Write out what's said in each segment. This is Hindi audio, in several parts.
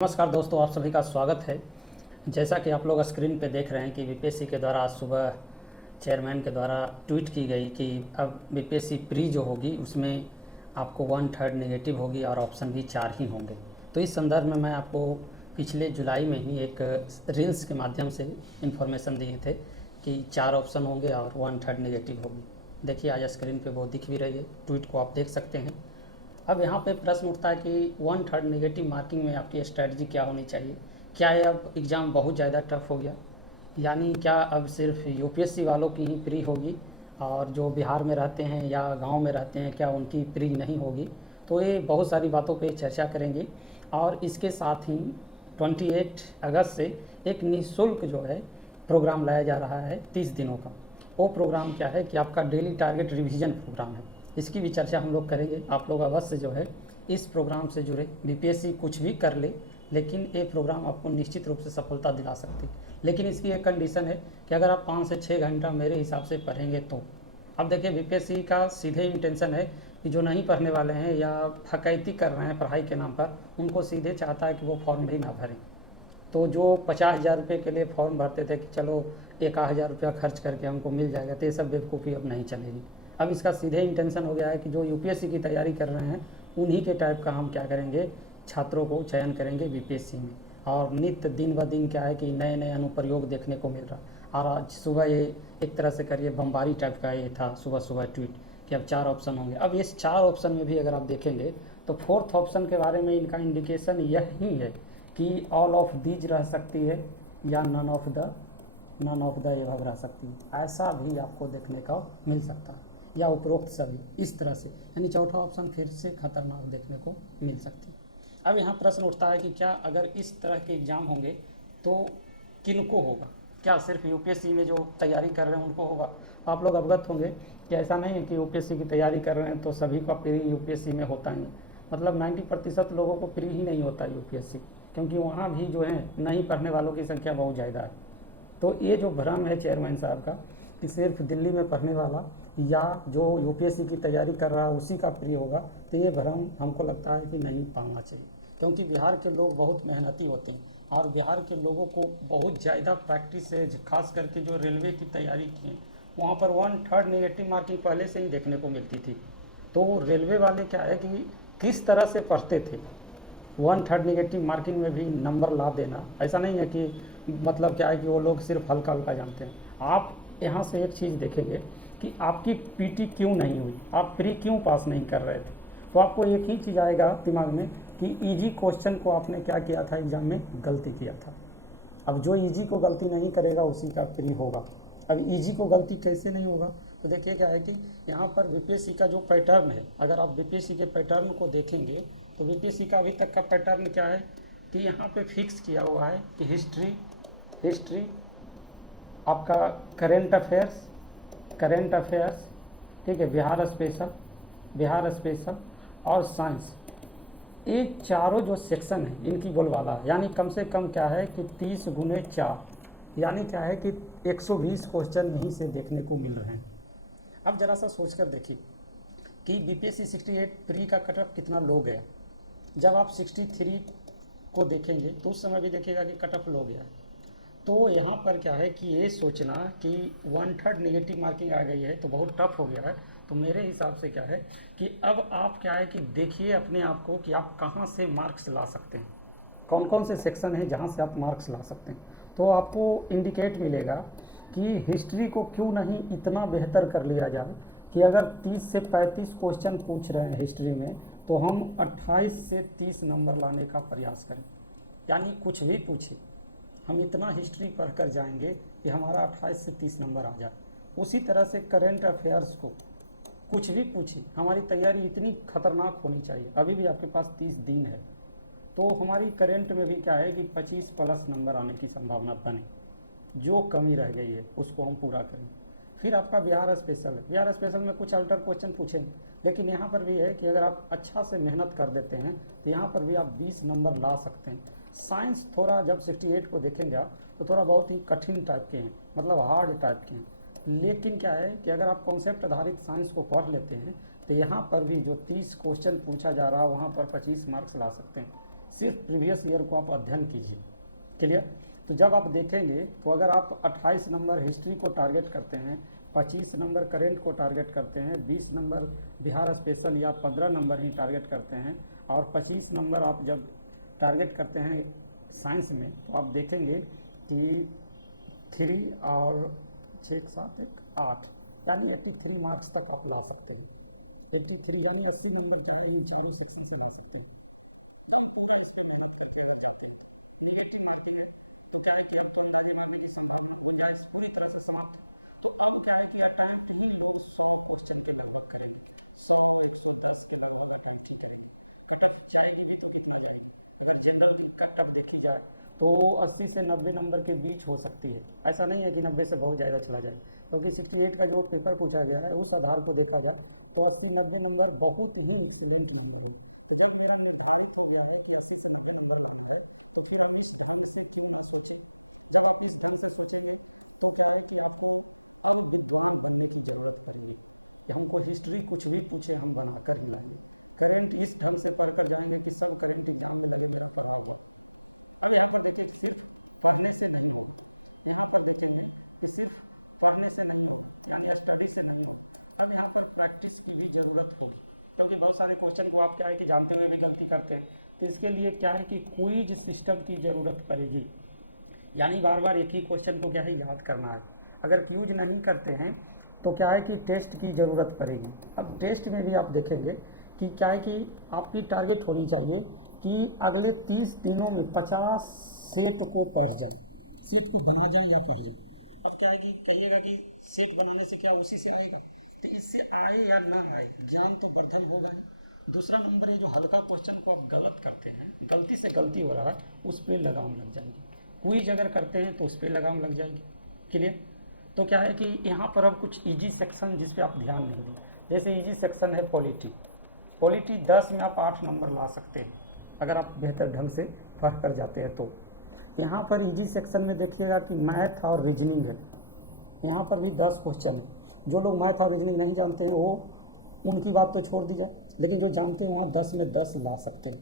नमस्कार दोस्तों, आप सभी का स्वागत है। जैसा कि आप लोग स्क्रीन पे देख रहे हैं कि बीपीएससी के द्वारा आज सुबह चेयरमैन के द्वारा ट्वीट की गई कि अब बीपीएससी प्री जो होगी उसमें आपको 1/3 नेगेटिव होगी और ऑप्शन भी 4 ही होंगे। तो इस संदर्भ में मैं आपको पिछले जुलाई में ही एक रील्स के माध्यम से इन्फॉर्मेशन दिए थे कि 4 ऑप्शन होंगे और 1/3 नेगेटिव होगी। देखिए आज स्क्रीन पर वो दिख भी रही है, ट्वीट को आप देख सकते हैं। अब यहाँ पे प्रश्न उठता है कि 1/3 नेगेटिव मार्किंग में आपकी स्ट्रैटेजी क्या होनी चाहिए। क्या ये अब एग्ज़ाम बहुत ज़्यादा टफ हो गया, यानी क्या अब सिर्फ यूपीएससी वालों की ही प्री होगी और जो बिहार में रहते हैं या गांव में रहते हैं क्या उनकी प्री नहीं होगी। तो ये बहुत सारी बातों पे चर्चा करेंगे और इसके साथ ही 28 अगस्त से एक निःशुल्क जो है प्रोग्राम लाया जा रहा है 30 दिनों का। वो प्रोग्राम क्या है कि आपका डेली टारगेट रिवीजन प्रोग्राम है, इसकी भी चर्चा हम लोग करेंगे। आप लोग अवश्य जो है इस प्रोग्राम से जुड़े। बीपीएससी कुछ भी कर ले लेकिन ये प्रोग्राम आपको निश्चित रूप से सफलता दिला सकती है, लेकिन इसकी एक कंडीशन है कि अगर आप 5 से 6 घंटा मेरे हिसाब से पढ़ेंगे तो। अब देखिए बीपीएससी का सीधे इंटेंशन है कि जो नहीं पढ़ने वाले हैं या ठकैती कर रहे हैं पढ़ाई के नाम पर, उनको सीधे चाहता है कि वो फॉर्म भी ना भरें। तो जो 50,000 रुपये के लिए फॉर्म भरते थे कि चलो 1,000 रुपया खर्च करके हमको मिल जाएगा, तो ये सब बेवकूफ़ी अब नहीं चलेगी। अब इसका सीधे इंटेंशन हो गया है कि जो यूपीएससी की तैयारी कर रहे हैं उन्हीं के टाइप का हम क्या करेंगे, छात्रों को चयन करेंगे बीपीएससी में। और नित्य दिन ब दिन क्या है कि नए नए अनुप्रयोग देखने को मिल रहा। और आज सुबह ये एक तरह से करिए बम्बारी टाइप का ये था सुबह सुबह ट्वीट कि अब 4 ऑप्शन होंगे। अब इस 4 ऑप्शन में भी अगर आप देखेंगे तो 4th ऑप्शन के बारे में इनका इंडिकेशन यही है कि ऑल ऑफ दीज रह सकती है या नन ऑफ द एबव रह सकती है। ऐसा भी आपको देखने का मिल सकता है, या उपरोक्त सभी इस तरह से, यानी चौथा ऑप्शन फिर से खतरनाक देखने को मिल सकती है। अब यहाँ प्रश्न उठता है कि क्या अगर इस तरह के एग्ज़ाम होंगे तो किनको होगा, क्या सिर्फ यूपीएससी में जो तैयारी कर रहे हैं उनको होगा। आप लोग अवगत होंगे कि ऐसा नहीं है कि यूपीएससी की तैयारी कर रहे हैं तो सभी का प्री यूपीएससी में होता ही है। मतलब 90% लोगों को प्री ही नहीं होता यूपीएससी, क्योंकि वहाँ भी जो है नहीं पढ़ने वालों की संख्या बहुत ज़्यादा है। तो ये जो भ्रम है चेयरमैन साहब का कि सिर्फ दिल्ली में पढ़ने वाला या जो यूपीएससी की तैयारी कर रहा है उसी का प्री होगा, तो ये भ्रम हमको लगता है कि नहीं पालना चाहिए। क्योंकि बिहार के लोग बहुत मेहनती होते हैं और बिहार के लोगों को बहुत ज़्यादा प्रैक्टिस है। खास करके जो रेलवे की तैयारी की है वहाँ पर 1/3 नेगेटिव मार्किंग पहले से ही देखने को मिलती थी। तो रेलवे वाले क्या है कि किस तरह से पढ़ते थे, 1/3 नेगेटिव मार्किंग में भी नंबर ला देना ऐसा नहीं है कि मतलब क्या है कि वो लोग सिर्फ हल्का हल्का जानते हैं। आप यहाँ से एक चीज़ देखेंगे कि आपकी पीटी क्यों नहीं हुई, आप प्री क्यों पास नहीं कर रहे थे, तो आपको एक ही चीज़ आएगा दिमाग में कि इजी क्वेश्चन को आपने क्या किया था, एग्जाम में गलती किया था। अब जो इजी को गलती नहीं करेगा उसी का प्री होगा। अब इजी को गलती कैसे नहीं होगा, तो देखिए क्या है कि यहाँ पर बीपीएससी का जो पैटर्न है, अगर आप बीपीएससी के पैटर्न को देखेंगे तो बीपीएससी का अभी तक का पैटर्न क्या है कि यहाँ पे फिक्स किया हुआ है कि हिस्ट्री आपका करेंट अफेयर्स, ठीक है, बिहार स्पेशल और साइंस, ये चारों जो सेक्शन है इनकी बोलबाला है। यानी कम से कम क्या है कि 30 गुने 4, यानी क्या है कि 120 क्वेश्चन यहीं से देखने को मिल रहे हैं। अब ज़रा सा सोच कर देखिए कि बीपीएससी 68 प्री का कट ऑफ कितना लो गया। जब आप 63 को देखेंगे तो उस समय भी देखिएगा कि कट ऑफ लो गया है। तो यहाँ पर क्या है कि ये सोचना कि 1/3 नेगेटिव मार्किंग आ गई है तो बहुत टफ हो गया है, तो मेरे हिसाब से क्या है कि अब आप क्या है कि देखिए अपने आप को कि आप कहाँ से मार्क्स ला सकते हैं, कौन कौन से सेक्शन हैं जहाँ से आप मार्क्स ला सकते हैं। तो आपको इंडिकेट मिलेगा कि हिस्ट्री को क्यों नहीं इतना बेहतर कर लिया जाए कि अगर 30 से 35 क्वेश्चन पूछ रहे हैं हिस्ट्री में तो हम 28 से 30 नंबर लाने का प्रयास करें। यानी कुछ भी पूछे हम इतना हिस्ट्री पढ़ कर जाएंगे कि हमारा 28 से 30 नंबर आ जाए। उसी तरह से करेंट अफेयर्स को कुछ भी पूछे, हमारी तैयारी इतनी खतरनाक होनी चाहिए। अभी भी आपके पास 30 दिन है तो हमारी करेंट में भी क्या है कि 25 प्लस नंबर आने की संभावना बने। जो कमी रह गई है उसको हम पूरा करें। फिर आपका बिहार स्पेशल है, बिहार स्पेशल में कुछ अल्टर क्वेश्चन पूछेंगे, लेकिन यहाँ पर भी है कि अगर आप अच्छा से मेहनत कर देते हैं तो यहाँ पर भी आप 20 नंबर ला सकते हैं। साइंस थोड़ा जब 68 को देखेंगे आप तो थोड़ा बहुत ही कठिन टाइप के हैं, मतलब हार्ड टाइप के हैं। लेकिन क्या है कि अगर आप कॉन्सेप्ट आधारित साइंस को पढ़ लेते हैं तो यहाँ पर भी जो 30 क्वेश्चन पूछा जा रहा है वहाँ पर 25 मार्क्स ला सकते हैं। सिर्फ प्रीवियस ईयर को आप अध्ययन कीजिए। क्लियर। तो जब आप देखेंगे तो अगर आप 28 नंबर हिस्ट्री को टारगेट करते हैं, 25 नंबर करेंट को टारगेट करते हैं, 20 नंबर बिहार स्पेशल या 15 नंबर ही टारगेट करते हैं और 25 नंबर आप जब टारगेट करते हैं साइंस में, तो आप देखेंगे कि 3 और 6 के साथ 8 यानी 83 मार्क्स तक आप ला सकते हैं। 83 यानी 80 नंबर चाहे इन चारों सेक्शन से ला सकते हैं। एकदम पूरा इस पर मेहनत करके अगर जाते हैं तो निगेटिव मार्किंग है तो क्या है कि अब तो अंदाजे मारने की संभावना गुंजाइश पूरी तरह से समाप्त है। तो अब क्या है कि अटैम्प्ट ही लोग 100 क्वेश्चन के लगभग करेंगे, 100-110 के लगभग अटैम्प्ट ही करेंगे। कट ऑफ जाएगी भी तो कितना जाएगी? अगर जनरल की कट ऑफ देखी जाए तो 80 से 90 नंबर के बीच हो सकती है। ऐसा नहीं है कि 90 से बहुत ज़्यादा चला जाए, क्योंकि 68 का जो पेपर पूछा गया है उस आधार को देखा जाए तो 80-90 नंबर बहुत ही एक्सीलेंट नंबर हो। तो जब मेरा निर्धारित हो गया है कि 80 से 90 नंबर लाना है तो फिर हम इस ढंग से क्यों ना सोचें। जब आप इस ढंग से सोचेंगे तो क्या है कि आपको अब विद्वान बनने की ज़रूरत पड़ेगी कि हमको हिस्ट्री कुछ भी पूछे हम बना कर ही लाएंगे। करेंट इस ढंग से पढ़ कर जाएंगे कि सब करेंट एग्जाम में लगे मेरा पढ़ा हुआ। अब यहाँ पर देखिए सिर्फ पढ़ने से नहीं होगा, यहाँ पर देखेंगे कि सिर्फ पढ़ने से नहीं होगा यानी स्टडी से नहीं होगा। अब यहाँ पर प्रैक्टिस की भी ज़रूरत होगी, क्योंकि बहुत सारे क्वेश्चन को आप क्या है कि जानते हुए भी गलती करते हैं। तो इसके लिए क्या है कि क्विज सिस्टम की ज़रूरत पड़ेगी, यानी बार बार एक ही क्वेश्चन को क्या है याद करना है। अगर क्यूज नहीं करते हैं तो क्या है कि टेस्ट की ज़रूरत पड़ेगी। अब टेस्ट में भी आप देखेंगे कि क्या है कि आपकी टारगेट होनी चाहिए कि अगले 30 दिनों में 50 सेट को पढ़ जाए, सेट को बना जाए या पढ़ जाए। अब क्या है कि कहिएगा कि सेट बनाने से क्या उसी से आएगा, तो इससे आए या ना आए ज्ञान तो वर्धन होगा ही। दूसरा नंबर है जो हल्का क्वेश्चन को आप गलत करते हैं, गलती से गलती हो रहा है, उस पर लगाम लग जाएगी। क्विज अगर करते हैं तो उस पर लगाम लग जाएगी। क्लियर। तो क्या है कि यहाँ पर अब कुछ इजी सेक्शन जिस पे आप ध्यान नहीं दिए, जैसे इजी सेक्शन है पॉलिटी। पॉलिटी 10 में आप 8 नंबर ला सकते हैं अगर आप बेहतर ढंग से पढ़ कर जाते हैं। तो यहाँ पर इजी सेक्शन में देखिएगा कि मैथ और रीजनिंग है, यहाँ पर भी 10 क्वेश्चन है। जो लोग मैथ और रीजनिंग नहीं जानते हैं वो उनकी बात तो छोड़ दी जाए, लेकिन जो जानते हैं वहाँ 10 में 10 ला सकते हैं।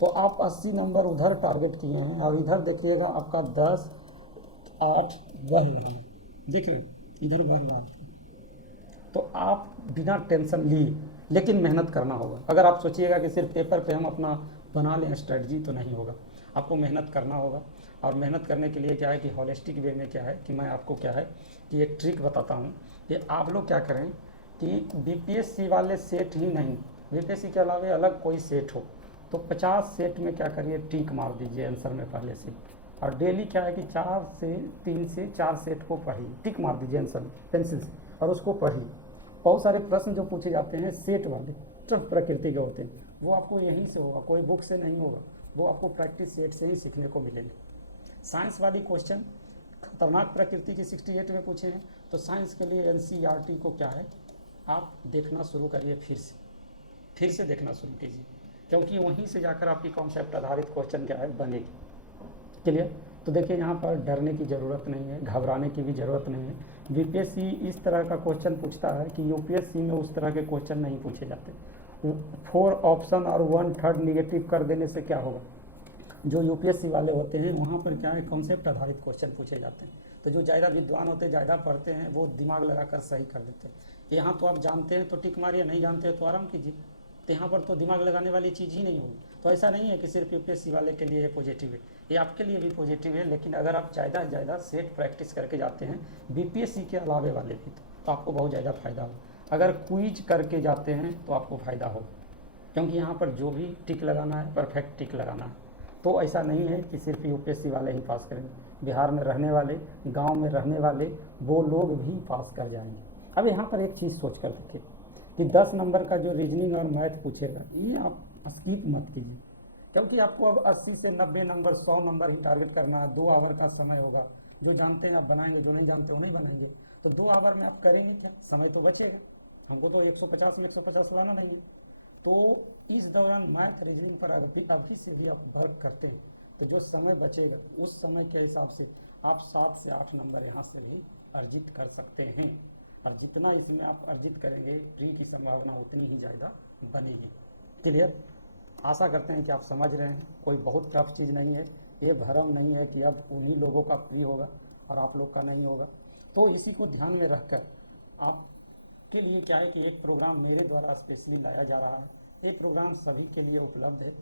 तो आप 80 नंबर उधर टारगेट किए हैं और इधर देखिएगा आपका 10-8 बढ़ रहा है, देख रहे हैं इधर बढ़ रहा है। तो आप बिना टेंशन लिए लेकिन मेहनत करना होगा। अगर आप सोचिएगा कि सिर्फ पेपर पे हम अपना बना लें स्ट्रेटजी तो नहीं होगा, आपको मेहनत करना होगा। और मेहनत करने के लिए क्या है कि हॉलिस्टिक वे में क्या है कि मैं आपको क्या है कि एक ट्रिक बताता हूँ कि आप लोग क्या करें कि बीपीएससी वाले सेट ही नहीं, बीपीएससी के अलावा अलग कोई सेट हो तो 50 सेट में क्या करिए टिक मार दीजिए आंसर में पहले से। और डेली क्या है कि 3 से 4 सेट को पढ़िए, टिक मार दीजिए आंसर में पेंसिल से और उसको पढ़िए। बहुत सारे प्रश्न जो पूछे जाते हैं सेट वाले टफ प्रकृति के होते हैं, वो आपको यहीं से होगा, कोई बुक से नहीं होगा, वो आपको प्रैक्टिस सेट से ही सीखने को मिलेंगे। साइंस वाली क्वेश्चन खतरनाक प्रकृति की 68 में पूछे हैं, तो साइंस के लिए एनसीईआरटी को क्या है आप देखना शुरू करिए, फिर से देखना शुरू कीजिए, क्योंकि वहीं से जाकर आपकी कॉन्सेप्ट आधारित क्वेश्चन क्या है बनेगी। क्लियर। तो देखिए यहाँ पर डरने की ज़रूरत नहीं है, घबराने की भी ज़रूरत नहीं है। बीपीएससी इस तरह का क्वेश्चन पूछता है कि यूपीएससी में उस तरह के क्वेश्चन नहीं पूछे जाते। 4 ऑप्शन और 1/3 निगेटिव कर देने से क्या होगा, जो यूपीएससी वाले होते हैं वहाँ पर क्या है कॉन्सेप्ट आधारित क्वेश्चन पूछे जाते हैं। तो जो ज़्यादा विद्वान होते हैं, ज़्यादा पढ़ते हैं, वो दिमाग लगाकर सही कर देते हैं। यहाँ तो आप जानते हैं तो टिक मारिए, नहीं जानते हैं तो आराम कीजिए। तो यहाँ पर तो दिमाग लगाने वाली चीज़ ही नहीं होगी। तो ऐसा नहीं है कि सिर्फ यूपीएससी वाले के लिए पॉजिटिव है, ये आपके लिए भी पॉजिटिव है। लेकिन अगर आप ज़्यादा से ज़्यादा सेट प्रैक्टिस करके जाते हैं बीपीएससी के अलावे वाले भी, तो आपको बहुत ज़्यादा फायदा हो। अगर क्विज करके जाते हैं तो आपको फ़ायदा हो, क्योंकि यहाँ पर जो भी टिक लगाना है परफेक्ट टिक लगाना है। तो ऐसा नहीं है कि सिर्फ यूपीएससी वाले ही पास करेंगे, बिहार में रहने वाले, गाँव में रहने वाले वो लोग भी पास कर जाएंगे। अब यहाँ पर एक चीज़ सोच कर देखिए कि 10 नंबर का जो रीजनिंग और मैथ पूछेगा ये आप स्किप मत कीजिए, क्योंकि आपको अब 80 से 90 नंबर 100 नंबर ही टारगेट करना है। 2 आवर का समय होगा, जो जानते हैं आप बनाएंगे, जो नहीं जानते वो नहीं बनाएंगे। तो 2 आवर में आप करेंगे क्या, समय तो बचेगा। हमको तो 150 में 150 लाना नहीं है। तो इस दौरान मैथ रीजनिंग पर अभी से भी आप वर्क करते हैं तो जो समय बचेगा उस समय के हिसाब से आप 7 से 8 नंबर यहाँ से भी अर्जित कर सकते हैं। और जितना इसमें आप अर्जित करेंगे प्री की संभावना उतनी ही ज़्यादा बनेगी। क्लियर। आशा करते हैं कि आप समझ रहे हैं, कोई बहुत टफ चीज़ नहीं है, ये भ्रम नहीं है कि अब उन्हीं लोगों का प्री होगा और आप लोग का नहीं होगा। तो इसी को ध्यान में रखकर आपके लिए क्या है कि एक प्रोग्राम मेरे द्वारा स्पेशली लाया जा रहा है। ये प्रोग्राम सभी के लिए उपलब्ध है।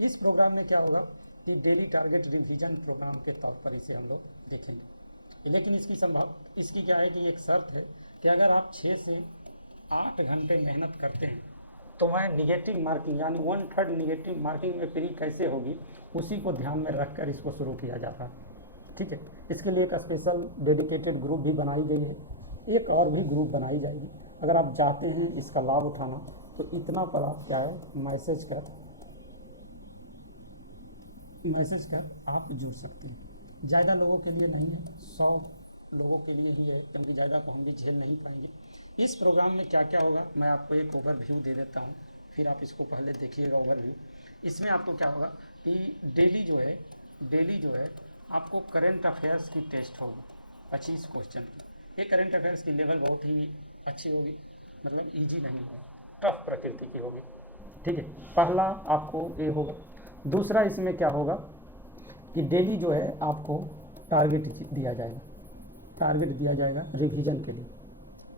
इस प्रोग्राम में क्या होगा कि डेली टारगेट रिवीजन प्रोग्राम के तौर पर इसे हम लोग देखेंगे, लेकिन इसकी क्या है कि एक शर्त है कि अगर आप 6 से 8 घंटे मेहनत करते हैं तो मैं निगेटिव मार्किंग यानी 1/3 निगेटिव मार्किंग में प्री कैसे होगी उसी को ध्यान में रखकर इसको शुरू किया जा रहा है। ठीक है, इसके लिए एक स्पेशल डेडिकेटेड ग्रुप भी बनाई गई है, एक और भी ग्रुप बनाई जाएगी। अगर आप चाहते हैं इसका लाभ उठाना तो इतना पर आप क्या है मैसेज कर आप जुड़ सकते हैं। ज़्यादा लोगों के लिए नहीं है, 100 लोगों के लिए ही है, क्योंकि ज़्यादा को हम भी झेल नहीं पाएंगे। इस प्रोग्राम में क्या क्या होगा मैं आपको एक ओवरव्यू दे देता हूँ, फिर आप इसको पहले देखिएगा ओवरव्यू। इसमें आपको क्या होगा कि डेली जो है आपको करंट अफेयर्स की टेस्ट होगी 25 क्वेश्चन की। ये करंट अफेयर्स की लेवल बहुत ही अच्छी होगी, मतलब ईजी नहीं होगी, टफ प्रकृति की होगी। ठीक है, पहला आपको ये होगा। दूसरा इसमें क्या होगा कि डेली जो है आपको टारगेट दिया जाएगा रिवीजन के लिए।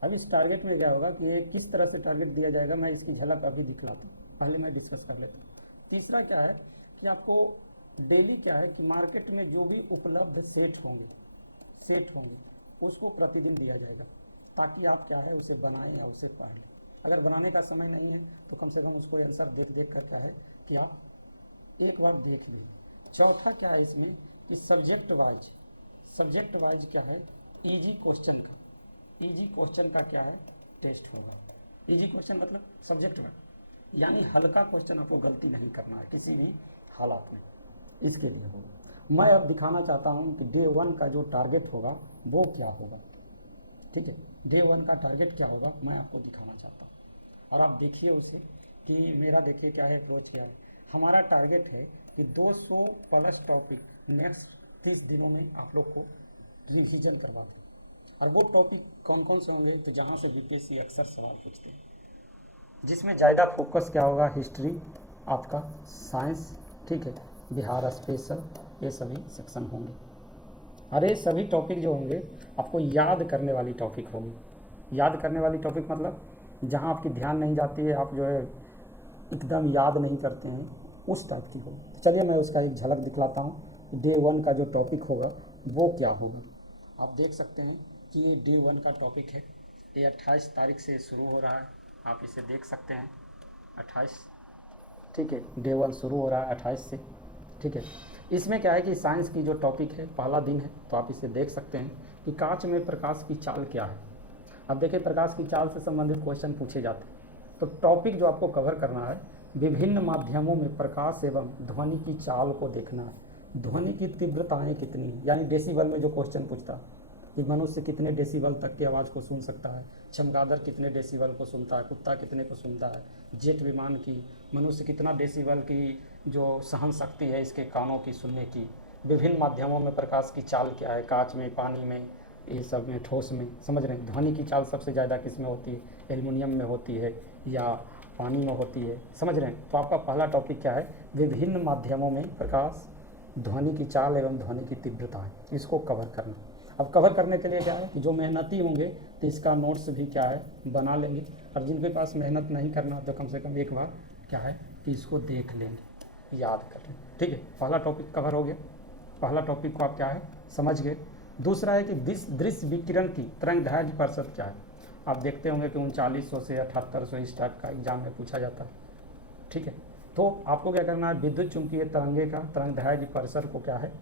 अब इस टारगेट में क्या होगा कि ये किस तरह से टारगेट दिया जाएगा मैं इसकी झलक अभी दिखलाता हूँ, पहले मैं डिस्कस कर लेता हूँ। तीसरा क्या है कि आपको डेली क्या है कि मार्केट में जो भी उपलब्ध सेट होंगे उसको प्रतिदिन दिया जाएगा, ताकि आप क्या है उसे बनाएं या उसे पढ़ लें। अगर बनाने का समय नहीं है तो कम से कम उसको आंसर देख कर क्या है कि आप एक बार देख भी। चौथा क्या है इसमें कि सब्जेक्ट वाइज क्या है ईजी क्वेश्चन का क्या है टेस्ट होगा। ईजी क्वेश्चन मतलब सब्जेक्ट वाइज, यानी हल्का क्वेश्चन आपको गलती नहीं करना है किसी भी हालात में, इसके लिए होगा। मैं अब दिखाना चाहता हूँ कि डे 1 का जो टारगेट होगा वो क्या होगा। ठीक है, डे 1 का टारगेट क्या होगा मैं आपको दिखाना चाहता हूँ, और आप देखिए उसे कि मेरा देखिए क्या है अप्रोच क्या है। हमारा टारगेट है कि 200 प्लस टॉपिक नेक्स्ट 30 दिनों में आप लोग को रिवीजन करवा दें। और वो टॉपिक कौन कौन से होंगे तो जहाँ से बीपीएससी अक्सर सवाल पूछते हैं, जिसमें ज़्यादा फोकस क्या होगा हिस्ट्री, आपका साइंस, ठीक है, बिहार स्पेशल, ये सभी सेक्शन होंगे। और ये सभी टॉपिक जो होंगे आपको याद करने वाली टॉपिक होगी। याद करने वाली टॉपिक मतलब जहाँ आपकी ध्यान नहीं जाती है, आप जो है एकदम याद नहीं करते हैं, उस टाइप की होगी। तो चलिए मैं उसका एक झलक दिखलाता हूँ। डे 1 का जो टॉपिक होगा वो क्या होगा। आप देख सकते हैं कि ये डे 1 का टॉपिक है, ये 28 तारीख से शुरू हो रहा है, आप इसे देख सकते हैं 28, ठीक है, डे 1 शुरू हो रहा है 28 से। ठीक है, इसमें क्या है कि साइंस की जो टॉपिक है पहला दिन है, तो आप इसे देख सकते हैं कि कांच में प्रकाश की चाल क्या है। अब देखिए प्रकाश की चाल से संबंधित क्वेश्चन पूछे जाते हैं, तो टॉपिक जो आपको कवर करना है विभिन्न माध्यमों में प्रकाश एवं ध्वनि की चाल को देखना है। ध्वनि की तीव्रताएं कितनी है, यानी डेसिबल में जो क्वेश्चन पूछता है कि मनुष्य कितने डेसिबल तक की आवाज़ को सुन सकता है, चमगादड़ कितने डेसिबल को सुनता है, कुत्ता कितने को सुनता है, जेट विमान की मनुष्य कितना डेसिबल की जो सहन शक्ति है इसके कानों की सुनने की। विभिन्न माध्यमों में प्रकाश की चाल क्या है, कांच में, पानी में, ये सब में, ठोस में, समझ रहे हैं। ध्वनि की चाल सबसे ज़्यादा किस में होती है, एल्युमिनियम में होती है या पानी में होती है, समझ रहे हैं। तो आपका पहला टॉपिक क्या है, विभिन्न माध्यमों में प्रकाश, ध्वनि की चाल एवं ध्वनि की तीव्रता है, इसको कवर करना। अब कवर करने के लिए क्या है कि जो मेहनती होंगे तो इसका नोट्स भी क्या है बना लेंगे, और जिनके पास मेहनत नहीं करना तो कम से कम एक बार क्या है कि इसको देख लेंगे, याद कर लेंगे। ठीक है, पहला टॉपिक कवर हो गया। पहला टॉपिक को आप क्या है समझ गए। दूसरा है कि दृश्य विकिरण की तरंगदैर्घ्य प्रतिशत क्या है। आप देखते होंगे कि 3900 से 7800 इस टाइप का एग्जाम में पूछा जाता है। ठीक है, तो आपको क्या करना है, विद्युत चुंबकीय तरंगे का तरंगदैर्घ्य परिसर को क्या है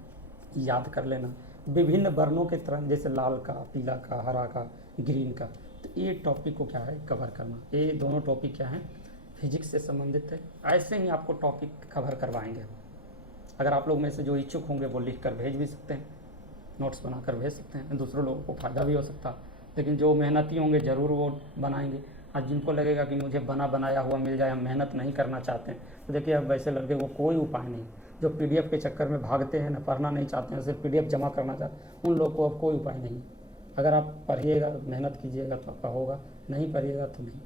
याद कर लेना। विभिन्न वर्णों के तरंग जैसे लाल का, पीला का, हरा का, ग्रीन का, तो ये टॉपिक को क्या है कवर करना। ये दोनों टॉपिक क्या हैं फिजिक्स से संबंधित है। ऐसे ही आपको टॉपिक कवर करवाएंगे। अगर आप लोग में से जो इच्छुक होंगे वो लिख कर भेज भी सकते हैं, नोट्स बनाकर भेज सकते हैं, दूसरों लोगों को फ़ायदा भी हो सकता है। लेकिन जो मेहनती होंगे ज़रूर वो बनाएंगे। आज जिनको लगेगा कि मुझे बना बनाया हुआ मिल जाए, हम मेहनत नहीं करना चाहते हैं, तो देखिए अब वैसे लड़के को कोई उपाय नहीं। जो पीडीएफ के चक्कर में भागते हैं ना, पढ़ना नहीं चाहते हैं, सिर्फ पीडीएफ जमा करना चाहते हैं, उन लोग को अब कोई उपाय नहीं। अगर आप पढ़िएगा, मेहनत कीजिएगा तो आपका होगा, नहीं पढ़िएगा तो नहीं।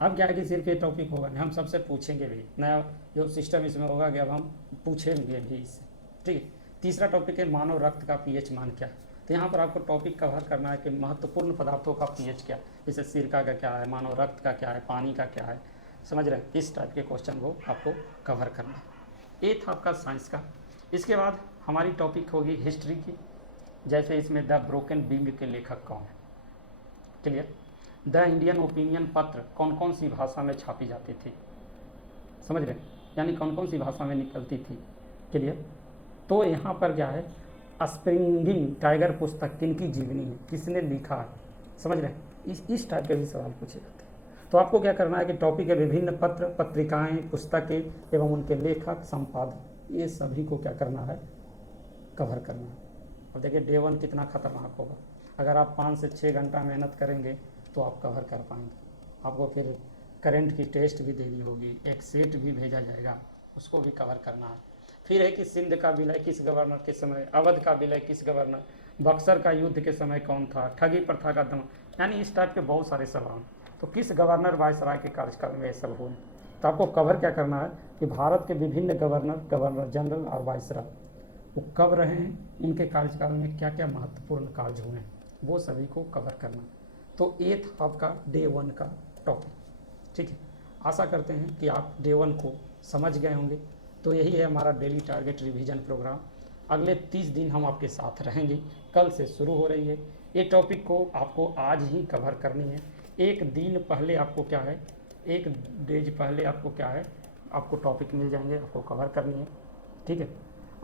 अब क्या है कि सिर्फ ये टॉपिक होगा नहीं, हम सबसे पूछेंगे भी, नया जो सिस्टम इसमें होगा कि अब हम पूछेंगे भी इससे। ठीक है। तीसरा टॉपिक है मानव रक्त का पीएच मान क्या है। तो यहाँ पर आपको टॉपिक कवर करना है कि महत्वपूर्ण पदार्थों का पीएच क्या है, जैसे सिरका का क्या है, मानव रक्त का क्या है, पानी का क्या है, समझ रहे हैं। इस टाइप के क्वेश्चन को आपको कवर करना है। ये था आपका साइंस का। इसके बाद हमारी टॉपिक होगी हिस्ट्री की, जैसे इसमें द ब्रोकन विंग के लेखक कौन है, क्लियर। द इंडियन ओपिनियन पत्र कौन कौन सी भाषा में छापी जाती थी, समझ रहे हैं, यानी कौन कौन सी भाषा में निकलती थी, क्लियर। तो यहाँ पर क्या है, स्प्रिंगिंग टाइगर पुस्तक किनकी जीवनी है, किसने लिखा है, समझ रहे हैं। इस टाइप के भी सवाल पूछे जाते हैं। तो आपको क्या करना है कि टॉपिक के विभिन्न पत्र, पत्रिकाएं, पुस्तकें एवं उनके लेखक, संपादक, ये सभी को क्या करना है, कवर करना है। अब देखिए डे 1 कितना खतरनाक होगा। अगर आप 5 से 6 घंटा मेहनत करेंगे तो आप कवर कर पाएंगे। आपको फिर करंट की टेस्ट भी देनी होगी, एक सेट भी भेजा जाएगा, उसको भी कवर करना है। फिर है कि सिंध का विलय किस गवर्नर के समय, अवध का विलय किस गवर्नर, बक्सर का युद्ध के समय कौन था, ठगी प्रथा का दमन, यानी इस टाइप के बहुत सारे सवाल। तो किस गवर्नर वायसराय के कार्यकाल में ये सब हुए। तो आपको कवर क्या करना है कि भारत के विभिन्न गवर्नर, गवर्नर जनरल और वायसराय वो कब रहे हैं, उनके कार्यकाल में क्या क्या महत्वपूर्ण कार्य हुए हैं, वो सभी को कवर करना। तो ये था आपका डे 1 का टॉपिक, ठीक है। आशा करते हैं कि आप डे 1 को समझ गए होंगे। तो यही है हमारा डेली टारगेट रिवीजन प्रोग्राम। अगले 30 दिन हम आपके साथ रहेंगे, कल से शुरू हो रही है। ये टॉपिक को आपको आज ही कवर करनी है। एक दिन पहले आपको क्या है, एक डेज पहले आपको क्या है, आपको टॉपिक मिल जाएंगे, आपको कवर करनी है, ठीक है।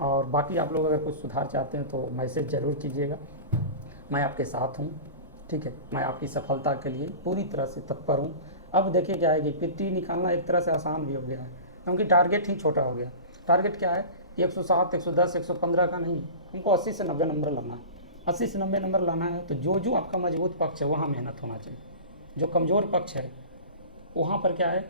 और बाकी आप लोग अगर कुछ सुधार चाहते हैं तो मैसेज ज़रूर कीजिएगा, मैं आपके साथ हूँ, ठीक है। मैं आपकी सफलता के लिए पूरी तरह से तत्पर हूँ। अब देखिए क्या है कि पीटी निकालना एक तरह से आसान भी हो गया है, क्योंकि टारगेट ही छोटा हो गया। टारगेट क्या है कि 107, 110, 115 का नहीं है, हमको 80 से 90 नंबर लाना है। 80 से 90 नंबर लाना है तो जो जो आपका मजबूत पक्ष है वहाँ मेहनत होना चाहिए। जो कमज़ोर पक्ष है वहाँ पर क्या है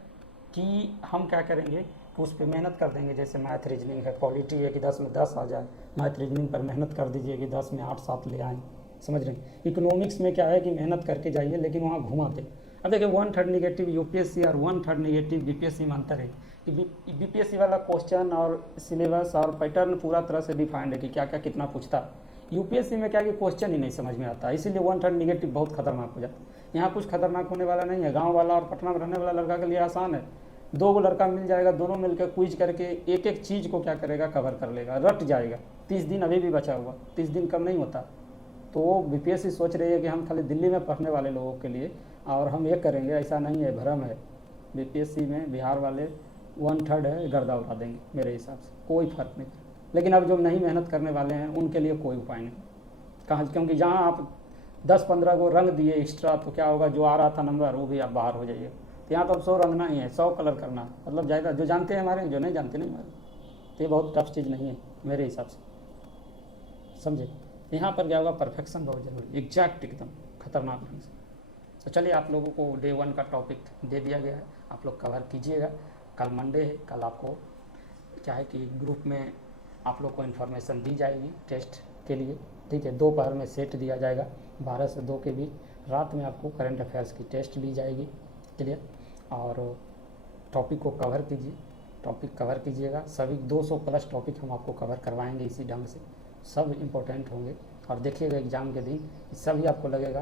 कि हम क्या करेंगे कि उस पर मेहनत कर देंगे। जैसे मैथ रीजनिंग है, पॉलिटी है कि 10 में 10 आ जाए, मैथ रीजनिंग पर मेहनत कर दीजिए कि 10 में 8-7 ले आएँ, समझ रहे हैं। इकोनॉमिक्स में क्या है कि मेहनत करके जाइए लेकिन वहाँ घुमाते। अब देखिए 1/3 नेगेटिव यूपीएससी और 1/3 नेगेटिव बीपीएससी में अंतर है कि बीपीएससी वाला क्वेश्चन और सिलेबस और पैटर्न पूरा तरह से डिफाइंड है कि क्या क्या कितना पूछता है। यूपीएससी में क्या कि क्वेश्चन ही नहीं समझ में आता, इसीलिए 1/3 नेगेटिव बहुत खतरनाक हो जाता है। यहाँ कुछ खतरनाक होने वाला नहीं है। गाँव वाला और पटना में रहने वाला लड़का के लिए आसान है। 2 लड़का मिल जाएगा, दोनों मिलकर क्विज करके एक एक चीज़ को क्या करेगा, कवर कर लेगा, रट जाएगा। 30 दिन अभी भी बचा हुआ, 30 दिन कम नहीं होता। तो बीपीएससी सोच रही है कि हम खाली दिल्ली में पढ़ने वाले लोगों के लिए और हम ये करेंगे, ऐसा नहीं है, भ्रम है। बीपीएससी में बिहार वाले 1/3 है, गर्दा उड़ा देंगे मेरे हिसाब से, कोई फ़र्क नहीं। लेकिन अब जो नहीं मेहनत करने वाले हैं उनके लिए कोई उपाय नहीं कहाँ, क्योंकि जहाँ आप 10-15 को रंग दिए एक्स्ट्रा तो क्या होगा, जो आ रहा था नंबर वो भी आप बाहर हो जाइए। तो यहाँ तो अब 100 रंगना ही है, 100 कलर करना, मतलब ज़्यादा जो जानते हैं हमारे, जो नहीं जानते नहीं हमारे। तो ये बहुत टफ चीज़ नहीं है मेरे हिसाब से, समझे। यहाँ पर क्या होगा, परफेक्शन बहुत ज़रूरी, एग्जैक्ट एकदम खतरनाक ढंग से। तो चलिए आप लोगों को डे 1 का टॉपिक दे दिया गया है, आप लोग कवर कीजिएगा। कल मंडे है, कल आपको क्या है कि ग्रुप में आप लोग को इन्फॉर्मेशन दी जाएगी टेस्ट के लिए, ठीक है। दोपहर में सेट दिया जाएगा 12 से 2 के बीच। रात में आपको करंट अफेयर्स की टेस्ट ली जाएगी, क्लियर। और टॉपिक को कवर कीजिए, टॉपिक कवर कीजिएगा। सभी 200+ टॉपिक हम आपको कवर करवाएंगे इसी ढंग से, सब इम्पोर्टेंट होंगे। और देखिएगा एग्ज़ाम के दिन सभी आपको लगेगा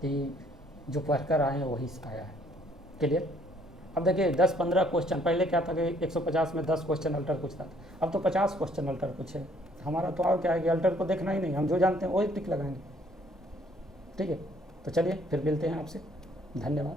कि जो पढ़ कर आए हैं वही आया है, क्लियर। अब देखिए 10-15 क्वेश्चन, पहले क्या था कि 150 में 10 क्वेश्चन अल्टर पूछता था, अब तो 50 क्वेश्चन अल्टर पूछे। हमारा तो और क्या है कि अल्टर को देखना ही नहीं, हम जो जानते हैं वही टिक लगाएंगे, ठीक है। तो चलिए फिर मिलते हैं आपसे, धन्यवाद।